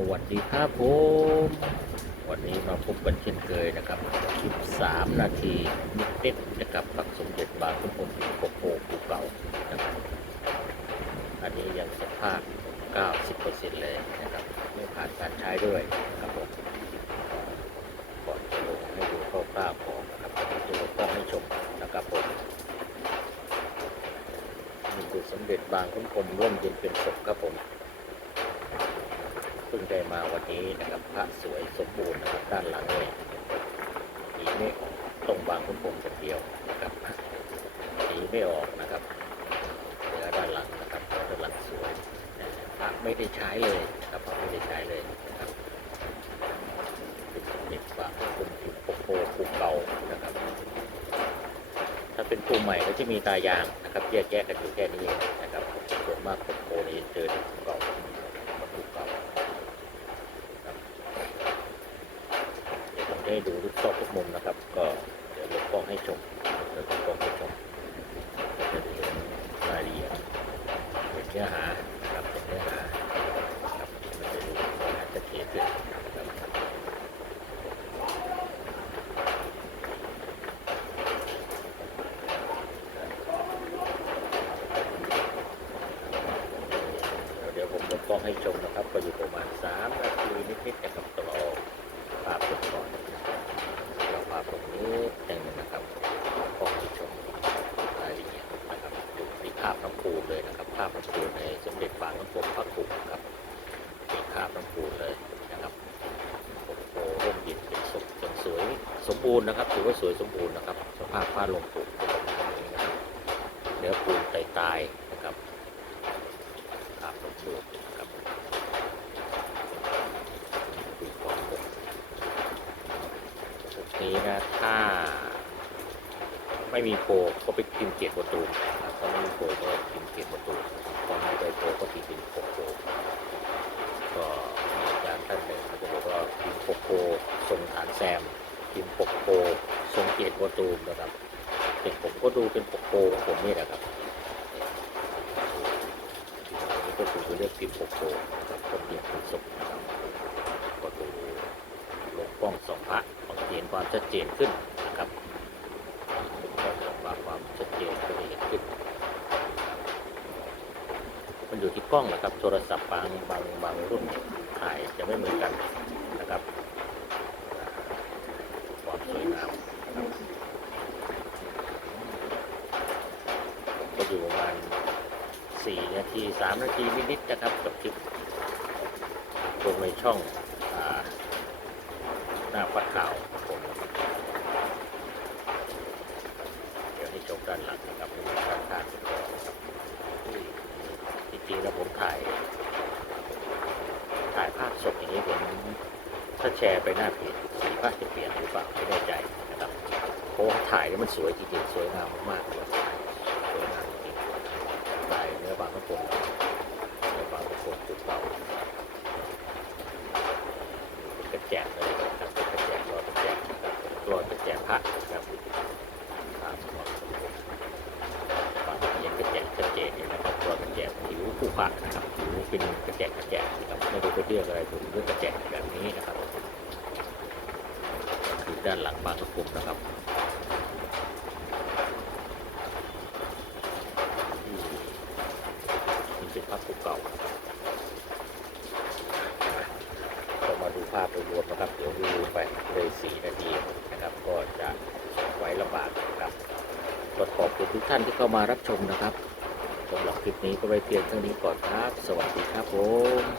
สวัสดีครับผม วันนี้มาพบกันเช่นเคยนะครับคลิป3นาทีนิดๆนะครับปักสมเด็จบางขุนพรหมโกโก้ภูเก่านะครับอันนี้ยังสภาพ 90%เลยนะครับไม่ผ่านการใช้ด้วยนะครับผมก่อนจะลงให้ดูคร่าวๆก่อนนะครับจะลงกล้องให้ชมนะครับผมนี่คือสมเด็จบางขุนพรมร่มเย็นเป็นสุขครับผม พิ่งได้มาวันนี้นะครับพระสวยสมบูรณ์นะครับด้านหลังเลยสีไม่ออกตรงบางคุณผมอย่เดียวนะครับสีไม่ออกนะครับเนื้อด้านหลังนะครับเนื้อด้านหลังสวยพระไม่ได้ใช้เลยนะครับพระไม่ได้ใช้เลยนะครับเป็นเด็จบางคุณพิมโปโปภูเก่านะครับ ถ้าเป็นภูใหม่ก็จะมีตายางนะครับแยกแยกกันอยู่แค่นี้นะครับส่วนมากโปโปนี้เจอในภูเก่าภูเก่า เดี๋ยวผม จะให้ดูทุกซอกทุกมุมนะครับ ก็เดี๋ยวยกกล้องให้ชมเดี๋ยวยกกล้องให้ชมจะเห็นรายละเอียดเห็นเนื้อหาครับเห็นเนื้อหาครับมันจะดูเนื้อหาจะเขียนขึ้นนะครับเดี๋ยวผมยกกล้องให้ชมนะครับ ก็อยู่ประมาณ3นาทีนิดๆนะครับต้องเอา ภาพลงก่อนเราภาพตรงนี้หนึ่งนะครับกล้องให้ชมรายละเอียดนะครับดูภาพน้ำปูนเลยนะครับ ภาพน้ำปูนในสมเด็จบางน้ำปมพระกุฎครับเป็นภาพน้ำปูนเลยนะครับโอ้โหร่มเย็นเป็นสุขยังสวยสมบูรณ์นะครับถือว่าสวยสมบูรณ์นะครับ สภาพผ้าลงปูนเป็นแบบนี้นะครับเนื้อปูนตายๆนะครับภาพน้ำปูนนะครับ คือความคงชุดนี้นะถ้า ไม่มีโพก็ไปพิมพ์เกียรติประตูถ้าไม่มีโพก็พิมพ์เกียรติประตูพอนไม่ได้โพก็พิมพ์เป็นโพโพก็มีอาจารย์ท่านหนึ่งเขาจะบอกว่าพิมพ์โพโพทรงฐานแซมพิมพ์โพโพทรงเกียรติประตูนะครับเป็นผมก็ดูเป็นโพโพของผมนี่แหละครับนนี้ก็คือเรียกพิมพ์โพโคคนเดียวเป็นศพนะครับก็ดูลงกล้องสองพระบางเห็นความชัดเจนขึ้นนะครับผมก็จะปรับความชัดเจนก็จะเห็นขึ้น มันอยู่ที่กล้องนะครับ โทรศัพท์บางบางบางรุ่นถ่ายจะไม่เหมือนกันนะครับความสวยงามก็อยู่ประมาณสี่นาทีสามนาทีนิดๆนะครับกับคลิปลงในช่องอหน้าฟัดข่าวของผมนะครับเดี๋ยวให้ชมด้านหลังนะครับเป็นการถ่ายสุดยอดนะครับอุ้ยจริงๆแล้วผม ถ่าย ถ่ายภาพสดอย่างนี้ผมถ้าแชร์ไปหน้าเพจสีภาพจะเปลี่ยนหรือเปล่าไม่แน่ใจนะครับเพราะว่าถ่ายแล้วมันสวยจริงๆสวยงามมากๆเลยสวยงามจริงๆถ่ายเนื้อบางกระโปรงเนื้อบางกระโปรงคือเก่ากระแจกเลยนะครับเป็นกระแจกรอกระแจกรับรอกระแจกผักนะครับตามความสมบูรณ์บ แจกผิวผู้ผักนะครับผิวเป็นกระแจกกระแจกนะครับไม่รู้จะเรียกอะไรผมเรียกกระแจกแบบนี้นะครับคือด้านหลังบางกระพุมนะครับนี่เป็นภาพเก่าๆนะครับก็มาดูภาพโดยรวมนะครับ เดี๋ยวดูไปเลยสี่นาทีนะครับ ก็จะไว้ลำบากนะครับก็ขอบคุณทุกท่านที่เข้ามารับชมนะครับ สำหรับคลิปนี้ก็ไว้เพียงเท่านี้ก่อนครับ สวัสดีครับผม